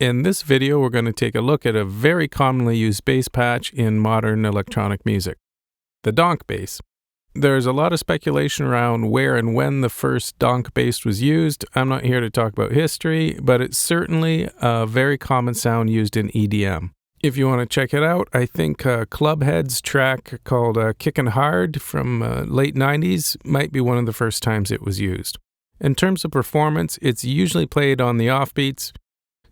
In this video, we're going to take a look at a very commonly used bass patch in modern electronic music, the Donk bass. There's a lot of speculation around where and when the first Donk bass was used. I'm not here to talk about history, but it's certainly a very common sound used in EDM. If you want to check it out, I think Clubhead's track called Kickin' Hard from late 90s might be one of the first times it was used. In terms of performance, it's usually played on the offbeats.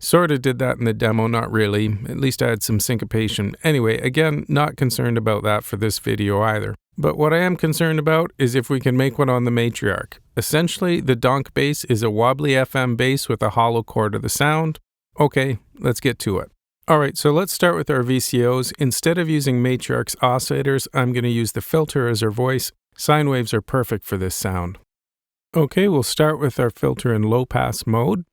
Sort of did that in the demo, not really. At least I had some syncopation. Anyway, again, not concerned about that for this video either. But what I am concerned about is if we can make one on the Matriarch. Essentially, the Donk bass is a wobbly FM bass with a hollow core to the sound. Okay, let's get to it. Alright, so let's start with our VCOs. Instead of using Matriarch's oscillators, I'm going to use the filter as our voice. Sine waves are perfect for this sound. Okay, we'll start with our filter in low-pass mode.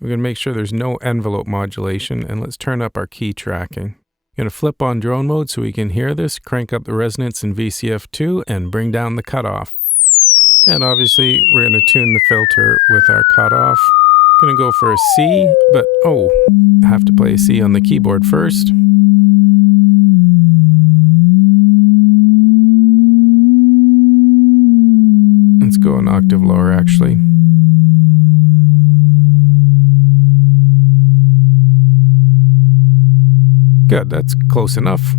We're going to make sure there's no envelope modulation, and let's turn up our key tracking. I'm going to flip on drone mode so we can hear this, crank up the resonance in VCF2, and bring down the cutoff. And obviously, we're going to tune the filter with our cutoff. Going to go for a C, but I have to play a C on the keyboard first. Let's go an octave lower, actually. Good, that's close enough.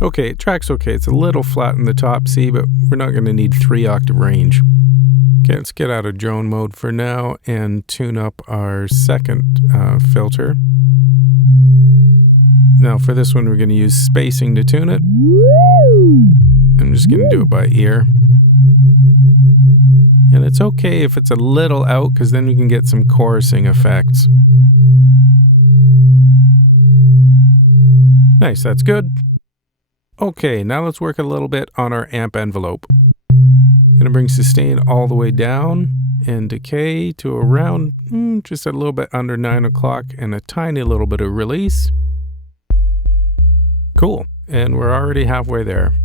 Okay, it tracks okay. It's a little flat in the top C, but we're not going to need 3-octave range. Okay, let's get out of drone mode for now and tune up our second filter. Now for this one, we're going to use spacing to tune it. I'm just going to do it by ear. And it's okay if it's a little out, because then we can get some chorusing effects. Nice, that's good. Okay, now let's work a little bit on our amp envelope. Going to bring sustain all the way down and decay to around just a little bit under 9 o'clock and a tiny little bit of release. Cool, and we're already halfway there.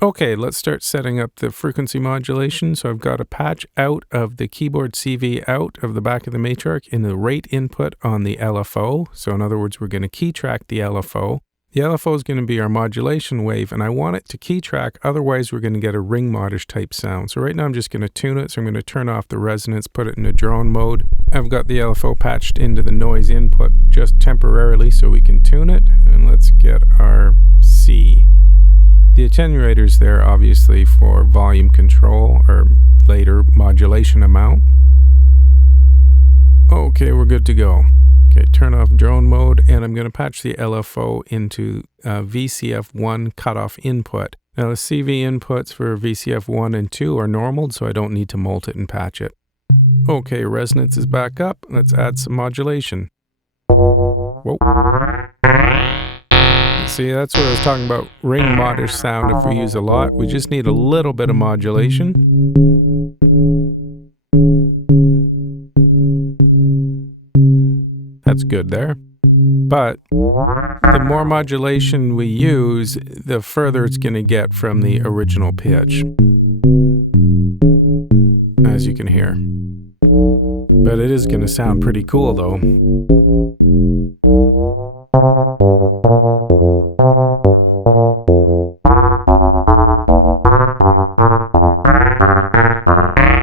Okay, let's start setting up the frequency modulation. So I've got a patch out of the keyboard CV out of the back of the Matriarch in the rate input on the LFO. So in other words, we're going to key track the LFO. The LFO is going to be our modulation wave, and I want it to key track, otherwise we're going to get a ring modish type sound. So right now I'm just going to tune it, so I'm going to turn off the resonance, put it into drone mode. I've got the LFO patched into the noise input just temporarily so we can tune it, and let's get our C. The attenuator's there obviously for volume control or later modulation amount. Okay, we're good to go. Okay, turn off drone mode, and I'm going to patch the LFO into VCF1 cutoff input. Now the CV inputs for VCF1 and 2 are normaled, so I don't need to molt it and patch it. Okay, resonance is back up. Let's add some modulation. Whoa. See, that's what I was talking about, ring modish sound. If we use a lot, we just need a little bit of modulation. That's good there. But the more modulation we use, the further it's going to get from the original pitch, as you can hear. But it is going to sound pretty cool though.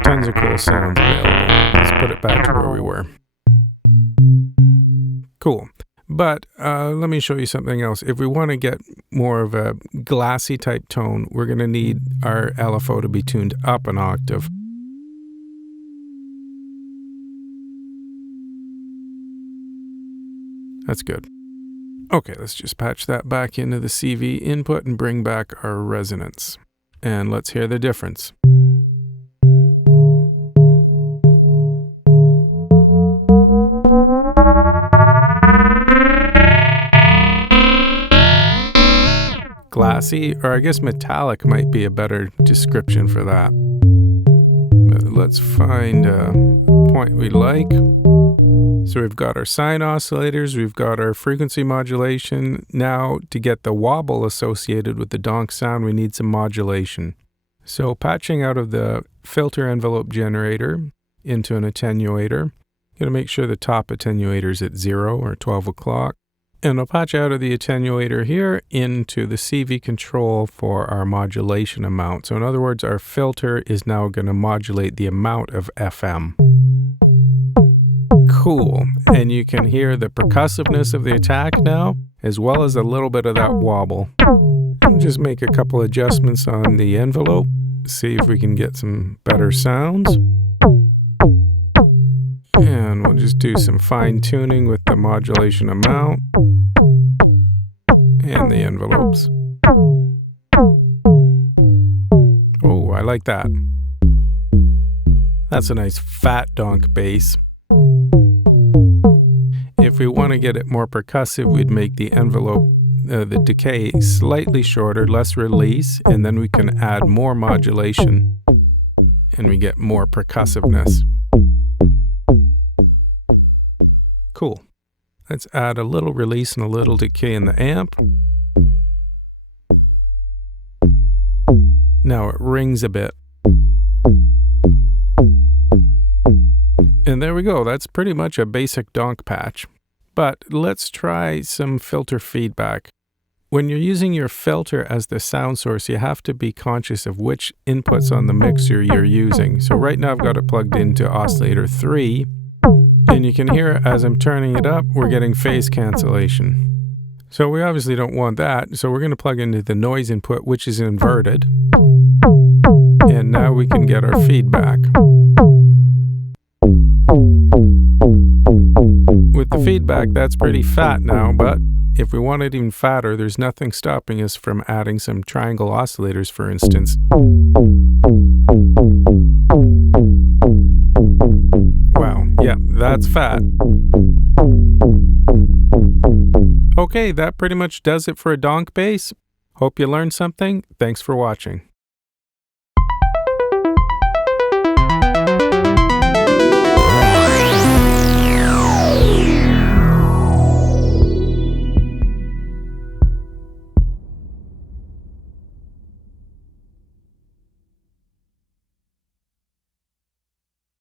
Tons of cool sounds available. Let's put it back to where we were. Cool. But let me show you something else. If we want to get more of a glassy type tone, we're going to need our LFO to be tuned up an octave. That's good. Okay, let's just patch that back into the CV input and bring back our resonance. And let's hear the difference. Glassy, or I guess metallic might be a better description for that. But let's find a point we like. So we've got our sine oscillators, we've got our frequency modulation. Now to get the wobble associated with the Donk sound, we need some modulation. So patching out of the filter envelope generator into an attenuator, Going to make sure the top attenuator is at 0 or 12 o'clock. And I'll patch out of the attenuator here into the CV control for our modulation amount. So in other words, our filter is now going to modulate the amount of FM. Cool. And you can hear the percussiveness of the attack now, as well as a little bit of that wobble. I'll just make a couple adjustments on the envelope, see if we can get some better sounds. And we'll just do some fine tuning with the modulation amount and the envelopes. Oh, I like that. That's a nice fat donk bass. If we want to get it more percussive, we'd make the envelope, the decay slightly shorter, less release, and then we can add more modulation and we get more percussiveness. Cool. Let's add a little release and a little decay in the amp. Now it rings a bit. And there we go. That's pretty much a basic donk patch. But let's try some filter feedback. When you're using your filter as the sound source, you have to be conscious of which inputs on the mixer you're using. So right now I've got it plugged into oscillator 3. And you can hear as I'm turning it up, we're getting phase cancellation. So we obviously don't want that. So we're going to plug into the noise input, which is inverted. And now we can get our feedback. With the feedback, that's pretty fat now, but if we want it even fatter, there's nothing stopping us from adding some triangle oscillators, for instance. Wow, yeah, that's fat. Okay, that pretty much does it for a donk bass. Hope you learned something. Thanks for watching.